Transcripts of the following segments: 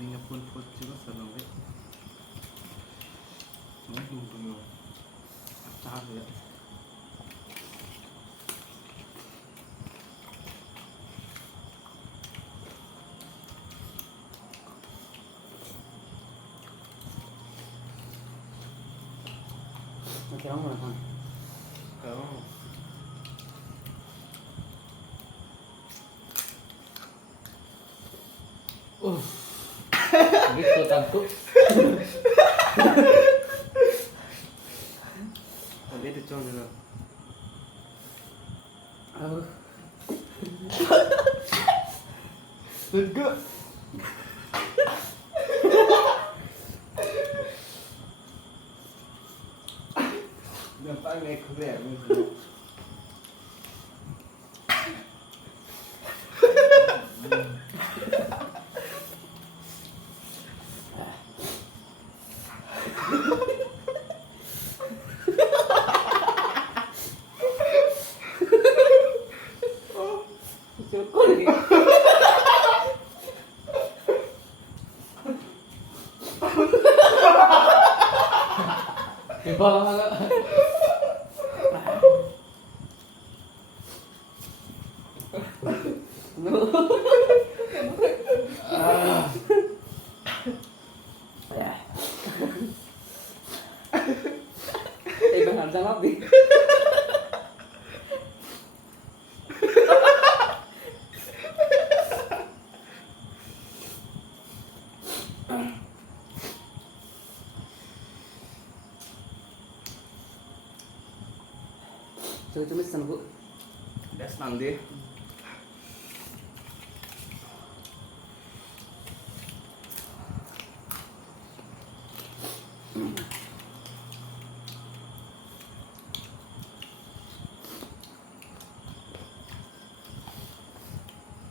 Ini pun food juga senang deh. Ini dulu acar ya. Macam mana kan? Oh. Gitu takut. Nanti dicoba dulu. Enggak. Gampang naik kuda. Syukur gitu. Gimana? Ibang harus ngapi. Cuma sen bu. Das nanti.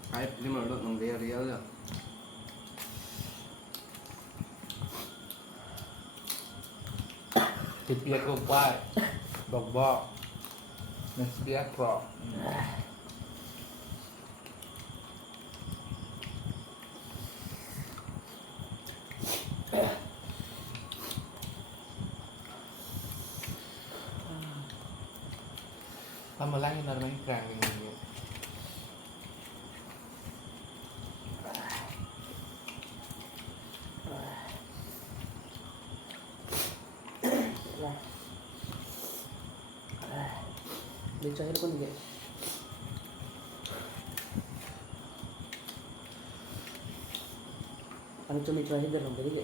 Kayak ini malah nong real ya. Tipia kupai, bok-bok, nasi pro. Lama lagi namanya kerang ini. Di cair pun dia. Ano cuma cair dalam beri dia.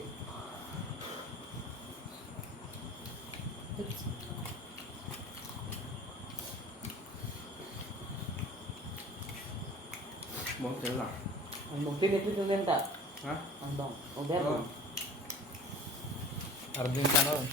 Mau jalan. Mungkin itu tuh tak? Hah? Ang bang. Udah. Arjun Channel.